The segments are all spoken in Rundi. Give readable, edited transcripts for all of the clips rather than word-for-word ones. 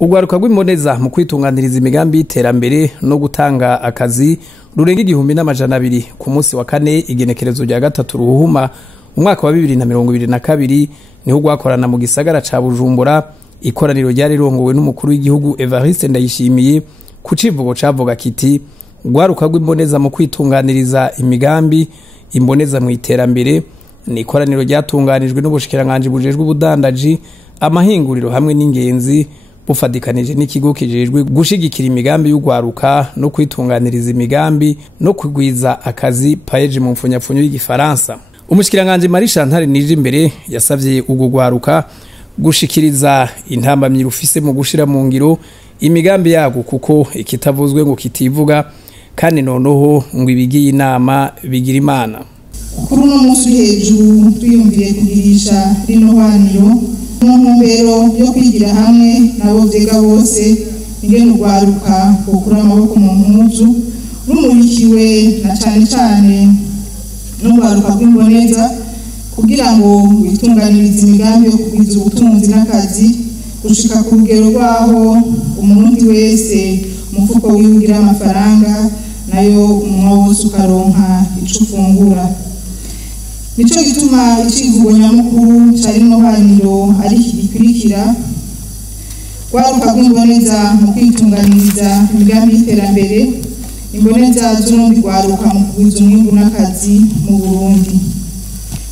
Urwaruka rw'imboneza mu kwitunganiriza imigambi y'iterambere no gutanga akazi rurenga 1,200 ku munsi wa kane igenekerezo rya 3 Ruhuhuma umwaka wa 2022 niho rwakorana mu gisagara ca Bujumbura. Ikoraniro ryari rongowe n'umukuru w'igihugu Evariste Ndayishimiye ku civugo cavuga kiti urwaruka rw'imboneza mu kwitunganiriza imigambi imboneza mu iterambere. Ni ikoraniro ryatunganijwe n'ubushikiranganje bujejwe ubudandaji amahinguriro hamwe n'ingenzi bufadikanije n'ikigo kijejwe gushigikira imigambi y'urwaruka no kwitunganiriza imigambi no kugwiza akazi paeje mu mfunyapfunyo y'igifaransa. Umushikiranganje Marie Chantal Nijimbere yasavye urwaruka gushikiriza intambamyi rufise mu gushira mu ngiro imigambi yago kuko ikitavuzwe ngo kitivuga kandi noneho ngo ibigiye inama bigira imana. Kuri uno munsi hejuru twiyumviye kugirisha rino hwaniro mu ntumbero yo kwigira hamwe nabo vyega bose ingene urwaruka gukura amaboko mu mpuzu rumurikiwe na cane n'urwaruka rw'imboneza kugira ngo witunganirize imigambi yo kugwiza ubutunzi n'akazi gushika ku rugero rwaho umuntu wese umufuko wiwugira amafaranga nayo umunwa wose ukaronka ico ufungura. Nico gituma icivugo nyamukuru cari no haniro ari kigikurikira rwaruka rw'imboneza mu kwitunganiriza imigambi y'iterambere imboneza z'urundi rwaruka mu kugwiza umwimbu n'akazi mu Burundi.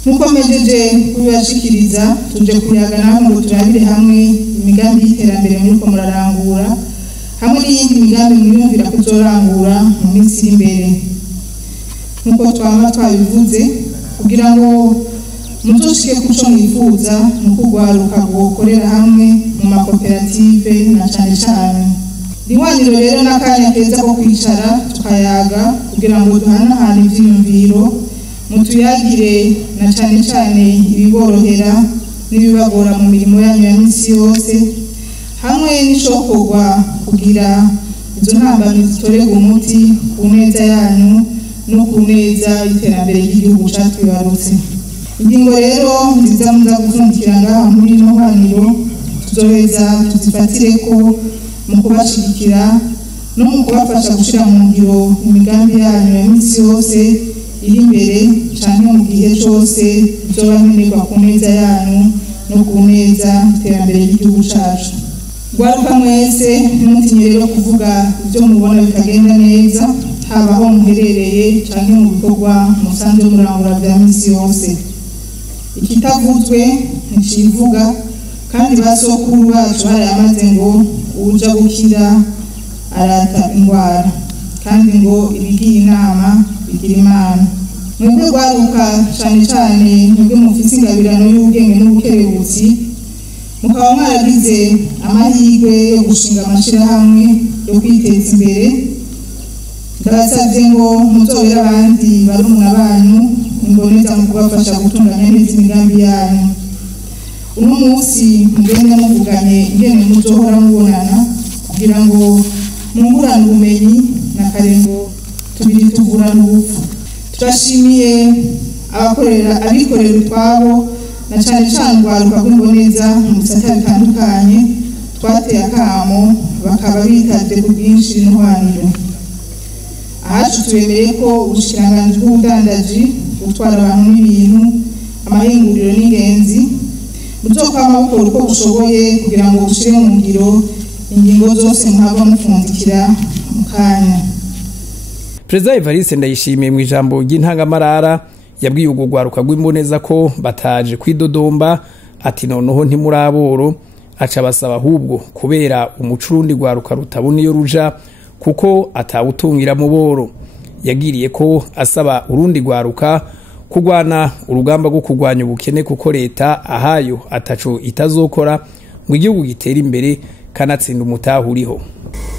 Nuko mejeje kubashikiriza tuje kuyaga namwe ngo turabire hamwe imigambi y'iterambere muriko murarangura hamwe n'iyindi migambi mwiyumvira kuzorangura mu minsi iri imbere. Nuko twama twabivuze kugira ngo muzoshike kuco mwifuza nuko urwaruka gukorera hamwe mu makoperative na cane. Riwaniro rero n'akanya keza ko kwicara tukayaga kugira ngo duhanahane ivyiyumviro mutuyagire na cane ibiborohera n'ibibagora mu mirimo yanyu ya misi yose hamwe n'icokorwa kugira izo ntambamyi zitorerwa umuti ku neza yanyu no ku neza y'iterambere ry'igihugu catwibarutse. Ingingo rero nziza muza gufundikira ngaha muri ino hwaniro tuzoheza tuzifatireko mu kubashigikira no mu kubafasha gushira mu ngiro imigambi yanyu ya misi yose iri imbere canke mu gihe cose izoba nkenerwa ku neza yanyu no ku neza iterambere ry'igihugu cacu. Rwaruka mwese ntimutinye rero kuvuga ivyo mubona bikagenda neza haba aho muherereye canke mu bikorwa musanzwe murangura vya misi yose. Ikitavuzwe nticivuga kandi basokuru bacu baramaze ngo uja gukira arata ingwara kandi ngo ibigiye inama bigira imana. Mwebwe rwaruka cane mwebwe mufise ingabirano y'ubwenge n'ubukerebutsi mukaba mwaragize amahirwe yo gushinga amashirahamwe yo kwiteza imbere. Ndabasavye ngo muzobere abandi barumuna banyu imboneza mu kubafasha gutunganya neza imigambi yanyu. Uno munsi mugende muvuganye ingene muzohora mubonana kugira ngo mwungurane ubumenyi na karengo tubiri tugurana ubupfu. Turashimiye abikorera utwabo na cane urwaruka rw'imboneza mu bisata bitandukanye twateye akamo bakaba bitavye ku bwinshi n'intwaniro. Ahacu tubemereye ko ubushikiranganje bw'ubudandaji gutwara abantu n'ibintu amahinguriro n'ingenzi buzokwama bukora uko bushoboye kugira ngo bushire mu ngiro ingingo zose muhava mufundikira mu kanya. Perezida Evariste Ndayishimiye mu ijambo ry'intangamarara yabwiye urwaruka rw'imboneza ko bataje kwidodomba ati noneho ntimuraboro aca basaba ahubwo kubera umucurundi rwaruka rutabona iyo ruja kuko atawutungira mu boro. Yagiriye ko asaba urundi rwaruka kugwana urugamba rwo kugwanya ubukene kuko leta ahayo ataco itazokora ngo igihugu gitera imbere kanatsinda umutahuriho.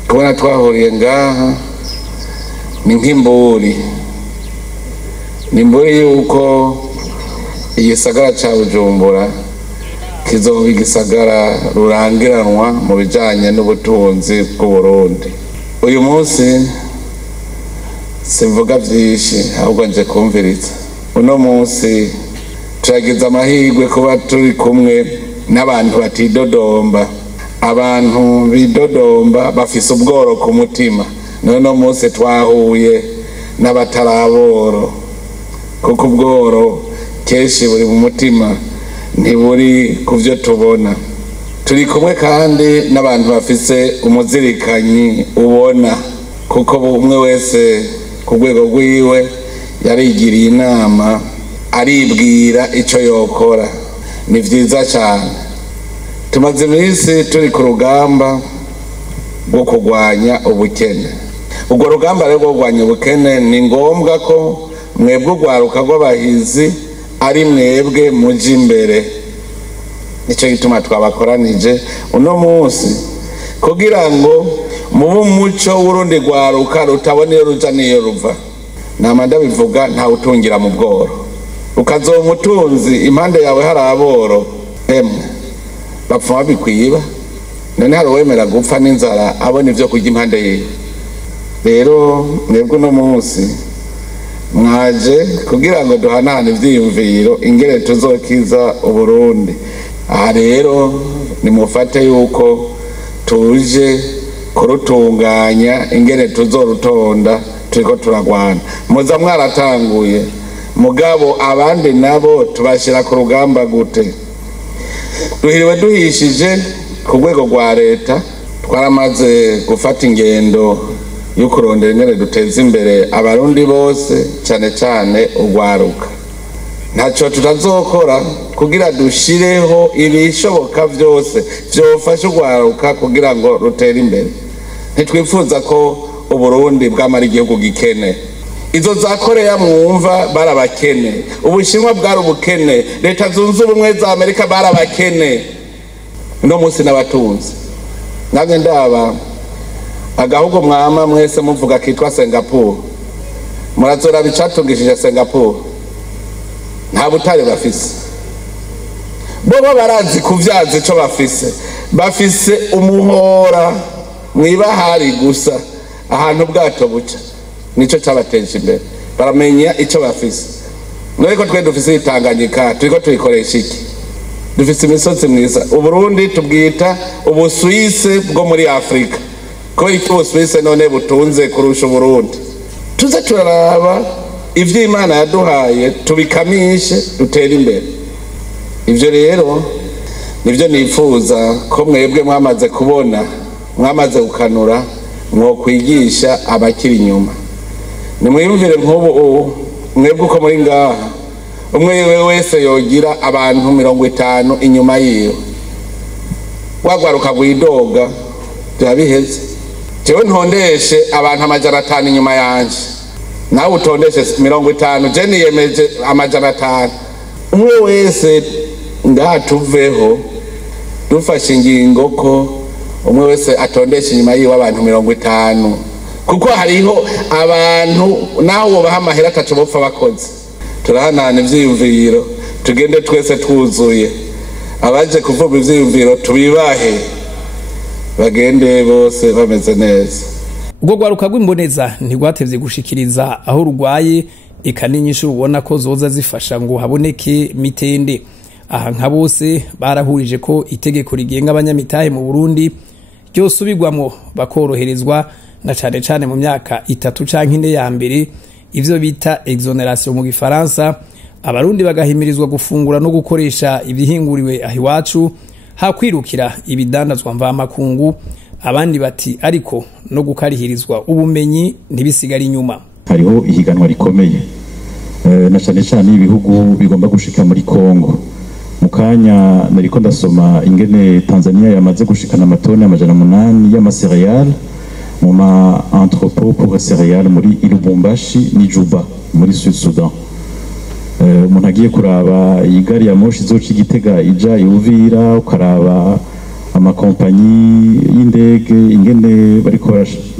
Kubona twahuriye ngaha ni nk'imburi yuko igisagara ca Bujumbura kizoba igisagara rurangiranwa mu bijanye n'ubutunzi bw'Uburundi. Uyu munsi simvuga vyinshi ahubwo nje kumviriza. Uno munsi turagize amahirwe kuba turi kumwe n'abantu batidodomba abantu bidodomba bafise ubworo ku mutima. None munsi twahuye n'abataraboro, kuko ubworo kenshi buri mu mutima ntiburi ku byo tubona. Turi kumwe kandi n'abantu bafise umuzirikanyi ubona, kuko umwe wese ku rwego rwiwe yarigiriye inama aribwira icyo yokora. Ni vyiza cyane. Tumaze iminsi turi ku rugamba rwo kurwanya ubukene. Ubwo rugamba rwo kurwanya ubukene ni ngombwa ko mwebwe urwaruka rw'abahizi ari mwebwe muja imbere. Nicyo gituma twabakoranije uno munsi kugira ngo mube umuco w'urundi rwaruka rutabona iyo ruja n'iyo ruva. Nama ndabivuga ntawe utungira mu bworo. Ukazoba umutunzi impande yawe hari aboro, emwe bapfa babikwiba. None hari uwemera gupfa n'inzara abona ivyo kurya impande yiwe. Rero mwebwe uno munsi mwaje kugira ngo duhanahane ivyiyumviro ingene tuzokiza Uburundi. Aha rero nimufate yuko tuje kurutunganya ingene tuzorutonda turiko turagwana. Muza mwaratanguye, mugabo abandi nabo tubashira ku rugamba gute? Duhiriwe duhishije ku rwego rwa leta. Twaramaze gufata ingendo yo kurondera ingene duteza imbere abarundi bose, cyane cyane urwaruka. Ntacyo tutazokora kugira dushireho ibishoboka byose byofasha urwaruka kugira ngo rutere imbere. Ntitwifuza ko Uburundi bwamara igihugu gikene. Izo za Korea mwumva barabakene, Ubushinwa bwari ubukene, Leta Zunze Ubumwe za Amerika barabakene. No munsi n'abatunzi. Nange ndaba agahugu mwama mwese muvuga kitwa Singapore. Murazora bicatungishije Singapore. Nta butare bafise. Bobo barazi kuvyaza ico bafise. Bafise umuhora mwibahari gusa ahantu bwato buca. Nico cabateje imbere. Baramenya ico bafise. Noriko twe dufise Itanganyika, turiko tuyikoresha iki? Dufise imisozi mwiza. Uburundi tubwita Ubusuwise bwo muri Afrika. Ko iki Ubusuwise none butunze kurusha Uburundi. Tuze turaraba ivyo Imana yaduhaye tubikamishe dutere imbere. Ivyo rero nivyo nifuza ko mwebwe mwamaze kubona, mwamaze gukanura, mwo kwigisha abakiri inyuma. Nimwiyumvire nk'ubu mwebwe uko muri ngaha, umwe wese yogira abantu 50 inyuma yiwe. Wagwaruka gwidoga byabiheze. Jewe ntondeshe abantu 500 inyuma yanje. Nawe utondeshe 50, je niyemeje 500. Umwe wese ngatuveho dufashe ingingo ko umwe wese atondeshe inyuma yiwe abantu 50. Kuko hariho abantu naho baha amahera ataco bopfa bakoze. Turahanana ivyiyumviro, tugende twese twuzuye. Abaje kuvuga ivyiyumviro tubibahe, bagende bose bameze neza. Ubwo rwaruka rw'imboneza ntigwatevye gushikiriza aho rugwaye, eka n'inyishu ubona ko zoza zifasha ngo haboneke mitende. Aha nka bose barahurije ko itegeko rigenga abanyamitahe mu Burundi ryosubirwamo bakoroherezwa, na cane cane mu myaka 3 canke 4 ya mbere, ivyo bita exoneration mu Gifaransa. Abarundi bagahimirizwa gufungura no gukoresha ibihinguriwe ahiwacu, hakwirukira ibidandazwa mva makungu. Abandi bati ariko no gukarihirizwa ubumenyi ntibisigara inyuma. Hariho ihiganwa rikomeye na cane cane ibihugu bigomba gushika muri Kongo. Mukanya nariko ndasoma ingene Tanzania yamaze gushikana amatoni 800 y'amacereal mu ma entrepôt pour céréales muri Lubumbashi ni Juba muri Sud Sudan. Umuntu agiye kuraba igari ya moshi zoca Igitega ija Uvira, ukaraba amakompanyi y'indege ingene bariko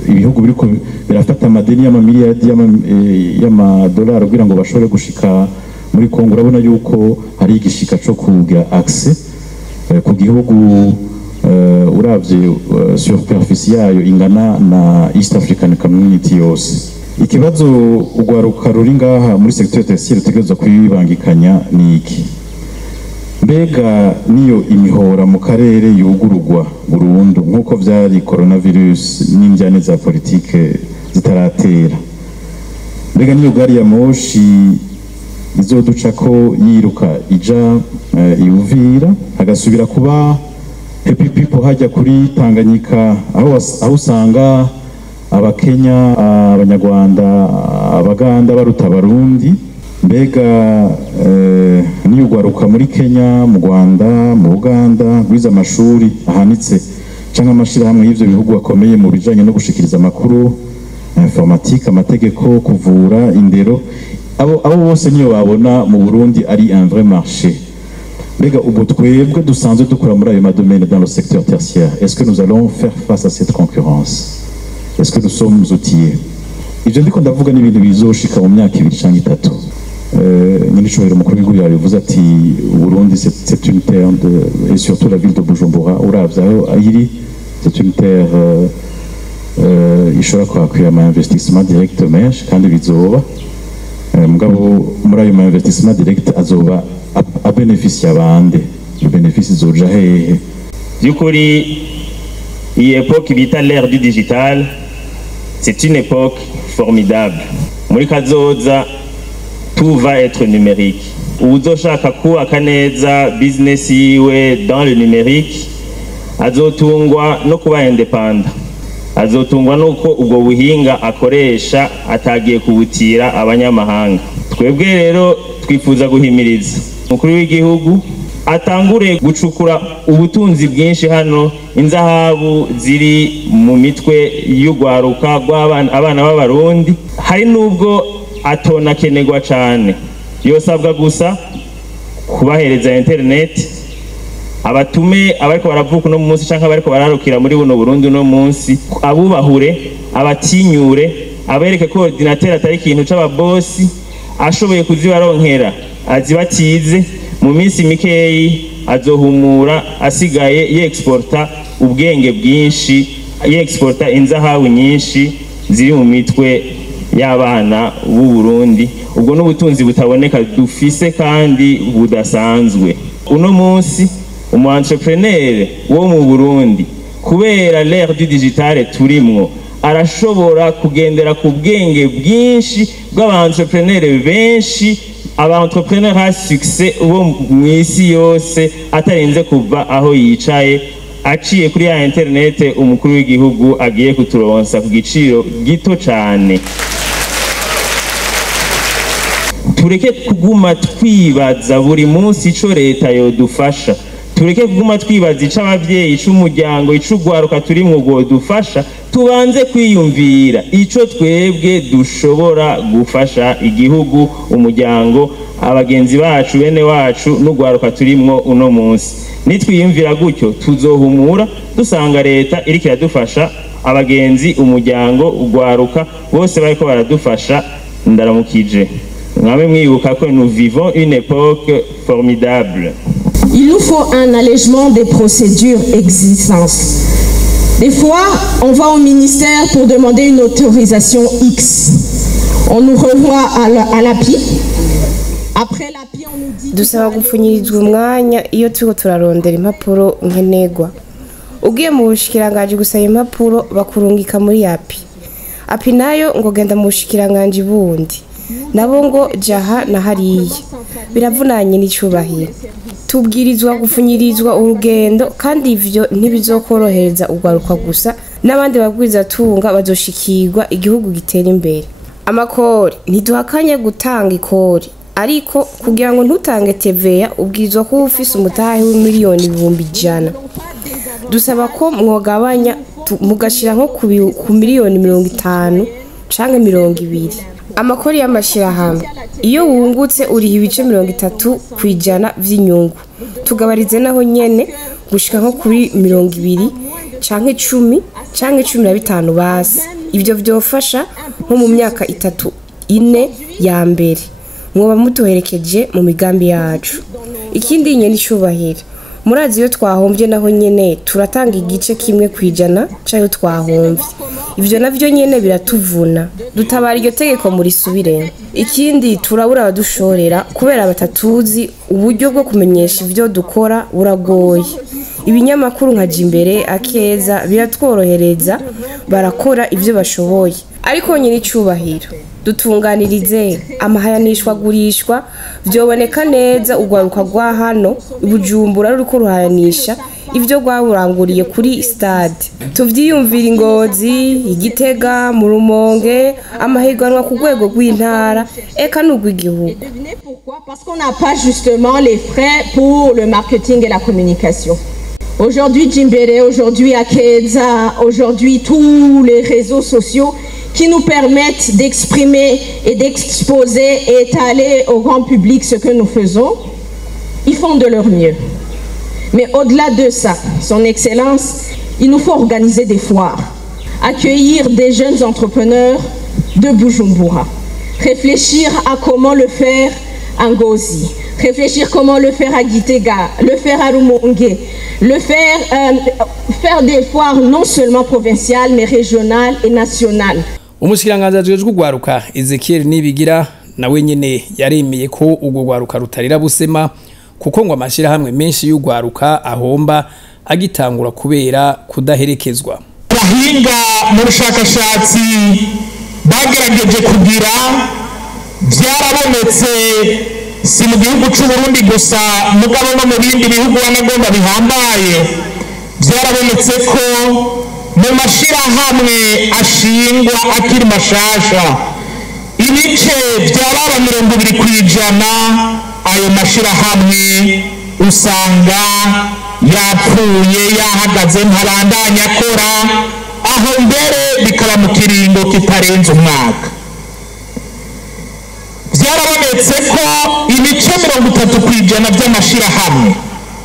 ibihugu biriko birafata amadeni y'amamiliyardi y'amadolari kugira ngo bashobore gushika muri Kongo. Urabona yuko hari igishika cyo kugira access ku gihugu uravye superficie yayo ingana na East African Community yose. Ikibazo urwaruka ruri ngaha muri secteur textile tutegerezwa kwibangikanya ni iki? mbega niyo imihora mu karere yugurugwa burundu nk'uko vyari coronavirus n'injyane za politike zitaratera, mbega niyo gari ya moshi izoducako yiruka ija iuvira hagasubira kuba happy people hajya kuri Tanganyika aho usanga abakenya abanyarwanda abaganda baruta abarundi, mbega niyo ugwaruka muri Kenya mu Rwanda mu Uganda gwiza amashuri ahanitse canke amashirahamwe y'ivyo bihugu bakomeye mu bijanye no gushikiriza amakuru informatique amategeko kuvura indero abo bose niyo babona mu Burundi ari un vrai marché. Mbega ubu twebwe dusanzwe dukora muri ayo madomaine dans le secteur tertiaire, est-ce que nous allons faire face à cette concurrence? Est-ce que nous sommes outillés? Ivyo ndiko ndavuga ni ibintu bizoshika mu myaka 2 canke 3. Nyinishobora mukuru w'igihugu yabivuze ati Burundi c'est une terre et surtout la ville de Bujumbura uravye aho ayiri c'est une terre ishobora kwakira ama investissement direct menshi kandi bizoba mugabo muri ayo ma investissement direct azoba a bénéficie abande, le bénéfice zoja hehe. Byukuri iyi époque bita l'ère du digital c'est une époque formidable. Muri kazoza tout va être numérique. Uzoshaka kubaka neza business yiwe dans le numérique azotungwa no kuba independent, azotungwa nuko ubwo buhinga akoresha atagiye kubutira abanyamahanga. Twebwe rero twifuza guhimiriza umukuru w'igihugu atangure gucukura ubutunzi bwinshi hano, inzahabu ziri mu mitwe y'ugwaruka abana b'abarundi. Hari nubwo atona kenegwa cyane, yosabwa gusa kubahereza internet, abatume abariko baravuka no munsi canka abariko bararukira muri buno Burundi no munsi, abubahure abatinyure, abereke ko ordinateur atari ikintu c'ababosi, ashoboye kuzibaronkera azibatize mu minsi mikeyi azohumura asigaye yexporta ubwenge bwinshi, yexporta inzahabu nyinshi ziri mu mitwe y'abana b'u Burundi. Ubwo n'ubutunzi butaboneka dufise kandi budasanzwe. Uno munsi umu entrepreneur wo mu Burundi kubera l'ère du digital turimwo arashobora kugendera ku bwenge bwinshi bw'aba entrepreneur benshi, aba entrepreneur à succès bo mwisi yose atarinze kuva aho yicaye, aciye kuri ya internet umukuru w'igihugu agiye kuturonsa ku giciro gito cyane. Tureke kuguma twibaza buri munsi ico leta yodufasha, tureke kuguma twibaza ico abavyeyi ico umuryango ico ugwaruka turi mu go dufasha, tubanze kwiyumvira ico twebwe dushobora gufasha igihugu, umuryango, abagenzi bacu, bene wacu n'ugwaruka turimwo uno munsi. Nitwiyumvira gutyo tuzohumura dusanga leta iriko iradufasha, abagenzi, umuryango, ugwaruka bose bariko baradufasha. Ndaramukije mwame mwibuka ko nous vivons une époque formidable. Il nous faut un allègement des procédures existantes. Des fois, on va au ministère pour demander une autorisation X. On nous revoit à l'API. Après l'API, on nous dit... Dusaba gupfunyirizwa umwanya iyo turiko turarondera impapuro nkenegwa. Ugiye mu bushikiranganje gusaba impapuro bakurungika muri API. API nayo ngo genda mu bushikiranganje bundi. Nabo ngo jaha na hariya. Biravunanye n'icubahiro. Tubwirizwa gupfunyirizwa urugendo kandi ivyo ntibizokorohereza ugwaruka gusa, n'abandi babwiza tunga bazoshikirwa igihugu gitera imbere. Amakori ntiduhakanye gutanga ikori, ariko kugira ngo ntutange TVA ubwirizwa kuba ufise umutahe w'imiliyoni 100,000. Dusaba ko mwogabanya mugashira nko ku miliyoni 50 canke 20. Amakori y'amashirahamwe iyo wungutse uriha ibice 30% vy'inyungu, tugabarize naho nyene gushika nko kuri 20 canke 10 canke 15 basi. Ivyo vyofasha nko mu myaka 3-4 ya mbere, mwoba mutuherekeje mu migambi yacu. Ikindi nyene icubahiro, murazi iyo twahombye naho nyene turatanga igice kimwe kwijana cayo twahombye. ivyo navyo nyene biratuvuna dutabara iryo tegeko murisubiremo. Ikindi turabura abadushorera kubera batatuzi uburyo bwo kumenyesha ivyo dukora buragoye. Ibinyamakuru nka Jimbere Akeza biratworohereza barakora ivyo bashoboye, ariko nyine icubahiro dutunganirize amahayanishwa gurishwa vyoboneka neza urwaruka rwa hano Bujumbura ruriko ruhayanisha ivyo rwaburanguriye kuri stade. Tuvyiyumvira Ingozi, Igitega, mu Rumonge, amahiganwa ku rwego rw'intara eka n'urw'igihugu. Parce qu'on n'a pas justement les frais pour le marketing et la communication. Aujourd'hui Jimbere, aujourd'hui Akeza, aujourd'hui tous les réseaux sociaux qui nous permettent d'exprimer et d'exposer et étaler au grand public ce que nous faisons, ils font de leur mieux. Mais au-delà de ça, son excellence, il nous faut organiser des foires, accueillir des jeunes entrepreneurs de Bujumbura, réfléchir à comment le faire à Ngozi, réfléchir comment le faire à Gitega, le faire à Rumonge, le faire des foires non seulement provinciales mais régionales et nationales. Umushikiranganji ajejwe urwaruka Ezekiel Nibigira nawe nyene yaremeye ko urwo rwaruka rutarira busema kuko ngo amashirahamwe menshi y'urwaruka ahomba agitangura kubera kudaherekezwa. Abahinga mu bushakashatsi bagerageje kugira byarabonetse si mu gihugu cy'u Burundi gusa mugabo no mu bindi bihugu banagomba bihambaye, byarabonetse ko mu mashirahamwe ashingwa akiri mashasha ibice byababa 20% ayo mashirahamwe usanga yapfuye yahagaze ntabandanya akora, aho mbere bikaba mu kiringo kitarenze umwaka. Byarabonetse ko ibice 30% by'amashirahamwe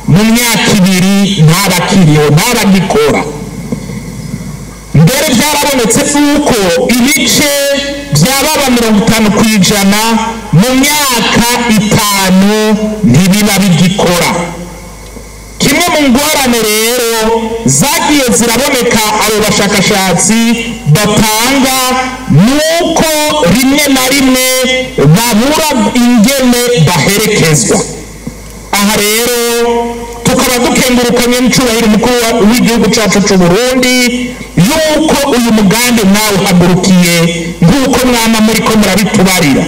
mu myaka 2 ntabakiriho ntabagikora. Mbere byarabonetse uko ibice byababa 50% mu myaka 5 ntibiba bigikora. Kimwe mu ngorane rero zagiye ziraboneka abo bashakashatsi batanga nuko rimwe na rimwe babura ingene baherekezwa. Aha rero tukaba dukengurukanye n'icubahiro mukuru w'igihugu cacu c'u Burundi yuko uyu mugambi nawe hagurukiye nk'uko mwama muriko murabitubarira.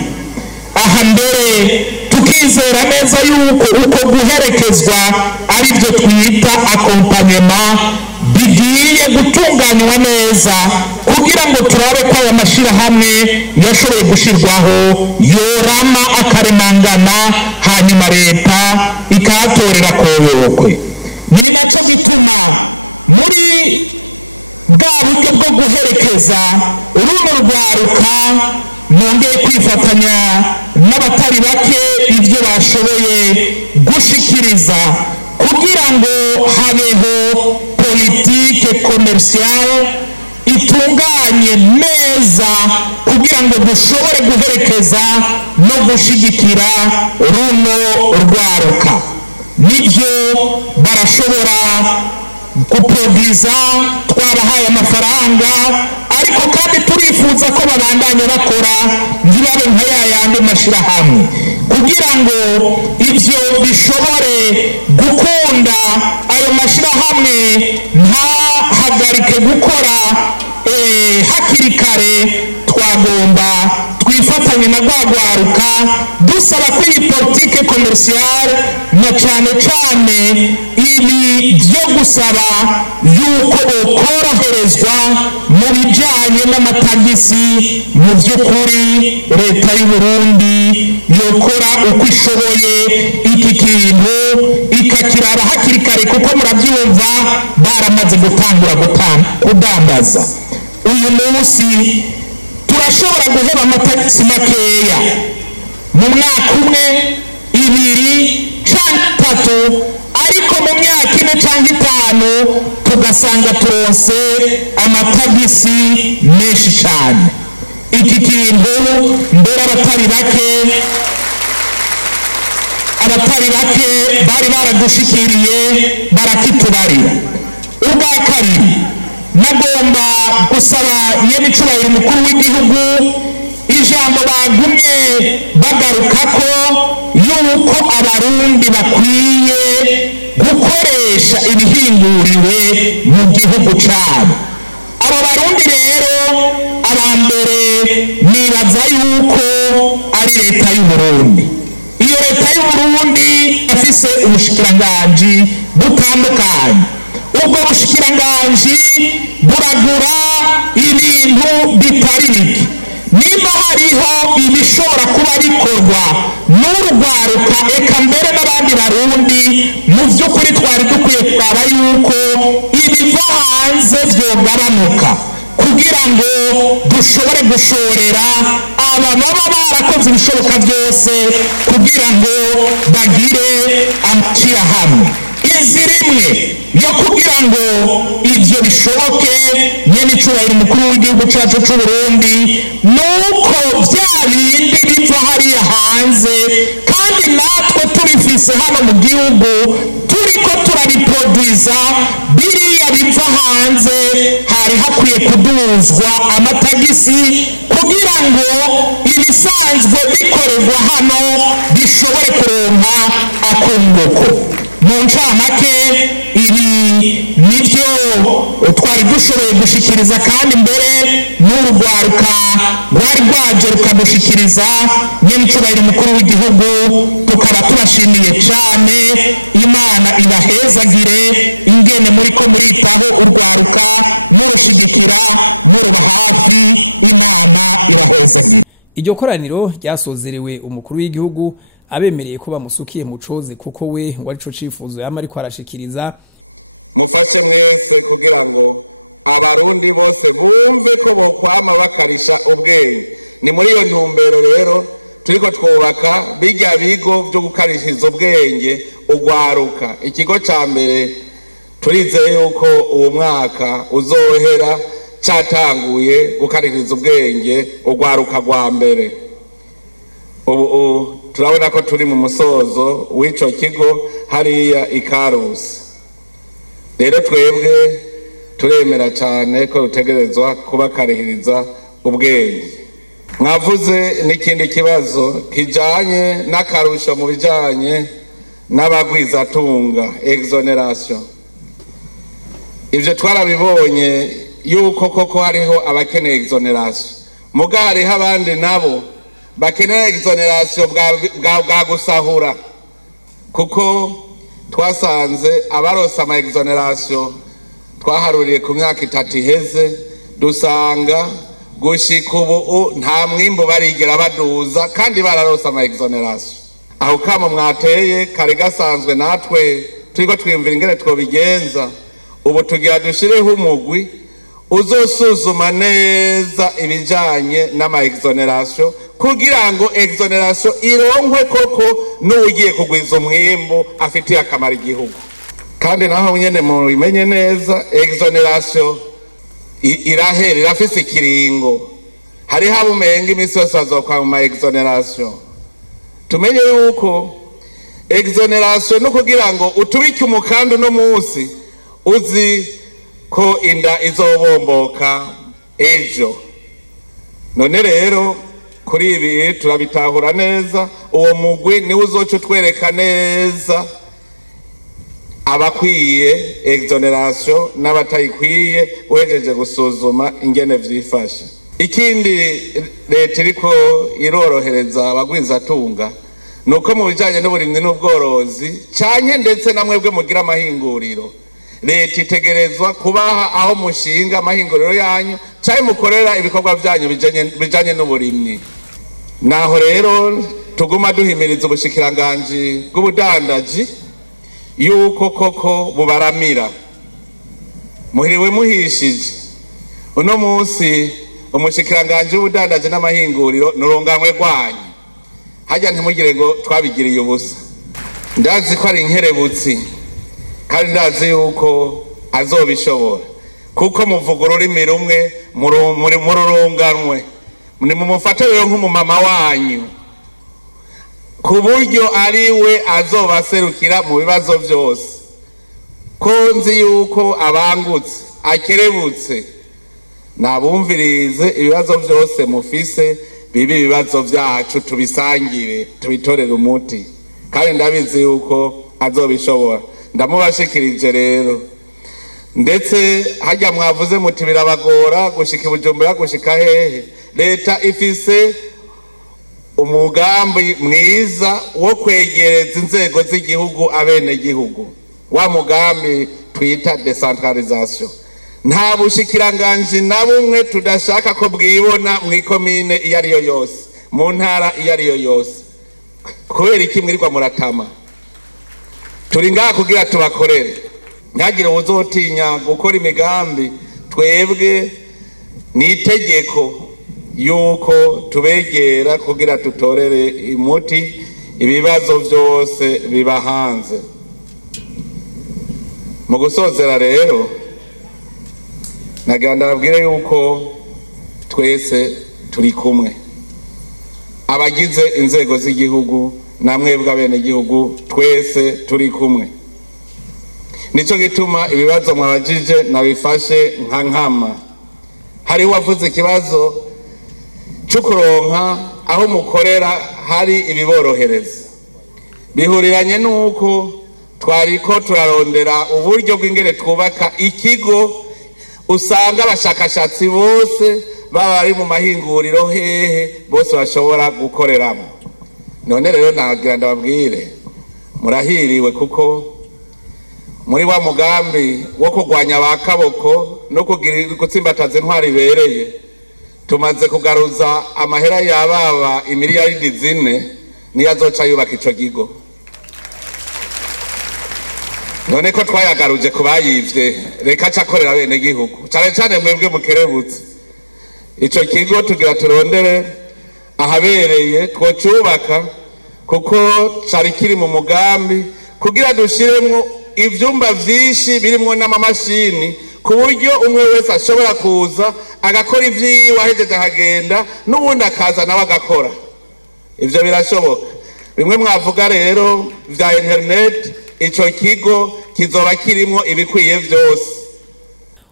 Aha mbere tukizera neza yuko uko guherekezwa ari byo twita accompagnement bigiye gutunganywa neza kugira ngo turabe ko aya mashirahamwe yashoboye gushirwaho yorama akaremangana hanyuma leta ikahatorera koyokwe. Ni naco gituma muri bwa buryo bwo guherekeza uruno rwaruka nongeye kwifatanya n'abatari bake ibyo bashoboye gushikiriza kugira ngo habeho politike commerciale itunganye neza kugira ngo dushobore guherekeza no gushigikira runo rwaruka. Nibyo barashobora guproduza twabahaye amafaranga, ariko kandi turifuza ko babandanya bakora ntibabe nka yayandi mashirahamwe kugira ngo ivyo bishobore gukunda. Ayo mashirahamwe ntahagarike gukora hakiri kare. Twagomba twifatanye na rwagwaruka dusaba ko iyi politike commerciale na cane cane ibi byo gusaba yuko okoroherezwa mu bijanye n'amatagisi. Mu by'ukuri leta y'u Burundi yokora uko ishoboye iki kintu ikakiraba hakiri kare kuko murabyumva baramaze gutangura kudandaza. Uyu munsi turashobora guheba amatagisi makeya mu mwaka 1, 2 canke 3, ariko mu myaka 4 canke 5 tugasanga turonse amatagisi menshi cyane. Iki kintu mbere abatari bake bari baradushikiriye barakitubarira. Ubwa kabiri nagomba gusaba nyenicubahiro umukuru w'igihugu ijambo bagumye bagaruka ko yuko abarundi bakwiye gukoresha ibihinguriwe mu gihugu cyabo. abo barundi rero abambere nibaza yuko ari leta y'u Burundi. iyo leta y'u Burundi afise ubushikiranganji butandukanye. ubwo bushikiranganji buragura ibintu bitari bike. nimba hariho ibishobora kuba bikorwa n'urwaruka eka mbere n'abandi barundi, mu by'ukuri twari dukwiye kuraba yuko ibiva hanze byogabanuka kugira ngo dushobore gushorera aba baba barakoze ibishoboka byose kugira ngo bagire amashyirahamwe. inzira imwe yo kugira ngo ibyo bishoboke nyenicubahiro umukuru w'igihugu cyacu cy'u Burundi nuko bya bindi biva hariya hanze kandi natwe tubifise hano mu gihugu turiko turabiproduza biriya biva hanze, hari hakwiye kuduzwa amatagisi kugira ngo ibisanzwe bikorerwa hano bishobore kuronka akunguko. mu ncamake ibi nibyo twari dushoboye gushikiriza, kandi mbere n'urwaruka rwari rwaje rukadushikiriza nyenicubahiro umukuru w'igihugu, tukaba tubashimiye cyane. imana ibahezagire ingene muri ko muritaho urwaruka murushigikira muruba hafi. imana ibahezagire. iryo koraniro ryasozerewe umukuru w'igihugu abemereye ko bamusukiye mu coze kuko we ngo arico cifuzo yama ariko arashikiriza. mufashe mwese kugira ngo abarundi bose bumve ko bokwama bakarisha ubwenge. ni muri iyo ntumbero rero turiko twubaka bijya bigo byo gukarishiza ubwenge ugwaruka. ikigo ca mbere turizeye yuko uwo mwaka uzohera catanguye gukarishiza ubwenge ugwaruka rwa mbere. ubu turabona ko turi mu musozo w'ico kigo hariya Ikarusi. rero twebwe turemera cyane ko rutegerezwa kubakarihiriza ubwenge. mwavuze n'ikindi kibazo kijanye n'akarusho mu bijanye n'abagwizatunga exoneration. ivyo twarabibonye yuko koko hariho abakeneye exoneration, muga hariho abandi nabo bakeneye exoneration bwa gusahura, kuko twasanze abaronse ama exoneration twaharuriye ku myaka 3 iheze, dusanga gushika ubu nta mwimbo barigera baduza kandi bararonse ama exoneration. aho kama mwateye kare gasanzwe natwe turiko twiyumvira ingene twobigenza. ubu tugira dushireho umugwi uzosuzuma neza ibijanye n'ama exoneration kugira ngo exoneration ironkwe koko n'ugiye kugwiza umwimbo afitiye akamaro igihugu. kandi naho nyene mubimenye neza exoneration irahera, irafise ikiringo. hari habumenga imisi yose bazokwa mu ma exoneration. tumenye yuko exoneration no kugira ngo utubike umukanda no munsi uzi ko inda izobomboka ejo. none rero kuri ibi turabitahura neza. uwo mugwi niwe uzoca utwereka neza abakwiye exoneration n'abatayikwiye uhejeje gusuzuma ingene vyifashe. ikindi leta iriko irorohereza abagwizatunga nuko mu bijanye n'uburimyi n'ubworozi canke ndetse namwebwe mugira amahinguriro, leta itegerezwa kubaha aho mushinga amahinguriro yanyu canke mukorera ibikorwa vyanyu bijanye n'uburimyi. naho rero tuguma duhimiriza ubushikiranganji bw'ubudandaji yuko koko bubaramira. muhiriwe muhishije. uno munsi umushikiranganji w'ubudandaji n'amahinguriro n'urunganwe rwanyu. hajya ntimugire ngo twabigiriye ubusa. ndazi ko ari inkerebutsi kandi ndazi yuko azobishobora, kuko muvuga ururimi rumwe muri mururunganwe. nimumufate rero nk'umumama wanyu ku buryo ari we azobaserukira mu bibazo byose. ko nzi yuko abangutse akerebutse nabumvirize ibibazo byose mufise bibi ibibazo byacu tubisangire tubitorere umuti kandi ndabizi yuko azobishobora ndamubashikirije rero ndetse hajya mwavuze muti birabagora gushika Bujumbura gushika hehe leta ifise umugambi mwiza wo kwegereza inzego z'igihugu abene gihugu wa mugambi twita decentralisation nta bushikiranganje na bumwe tudashaka ko bwibona mu ikomine iyo ariyo yose mu ntara iyo ariyo yose kubera iki mwirirwa muratama turi ngaha kugira tubakorere ntagire uzotinya gukora imigambi twebwe ni itegeko yuko tubegera kugira tutorere imuti ibibazo byose biba hanze mu gusozera rero naganda babwire yuko twese turi kumwe abagize inzego z'igihugu namwebwe abene gihugu twese turi kumwe nico gituma ibibazo mwabajije nabifashe nka nkama hari wavuze ikibazo cukuronka aho mukorera hari ibiborohereza bihuriranye nuko twariko turarondera uburyo bw'ingere twubaka ikigo usanga abashakashatsi bose baba ari mu mahinguriro hehe bose bashobora gukoreramo none rero nagira ndababwire murahiriwe kuko muri wa mugambi wo kurwanya abakaboko no gutsimbataza intwari ibereye tumaze kugaruza amahera yababa imiliyaridi 4 niyo azoca yubaka ico kigo none ko twayagaruje kubayivye reka cakorera bene gihugu cyane cyane mwebwe mukerebutse ico kigo tugira turondere ahabereye twocubaka kuko cari kiri mu mugambi kugira dushiremwo ivyumba vyinshi birimwo n'amamashini ku buryo umwe wese ashobora kuza agakora ivyiwe ahejeje akagenda n'ubundi akaza nawe agakora ivyo birashoboka bimwe mwavuga rero vya internet ico kigo kizoba kirimwo ibikwiye vyose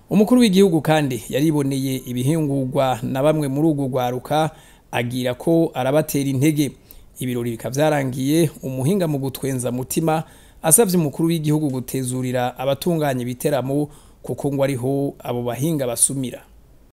umukuru w'igihugu kandi yariboneye ibihingurwa na bamwe muri urwo rwaruka agira ko arabatera intege ibirori bikavyarangiye umuhinga mu gutwenza mutima asavye umukuru w'igihugu gutezurira abatunganya ibiteramo kuko ngo ariho abo bahinga basumira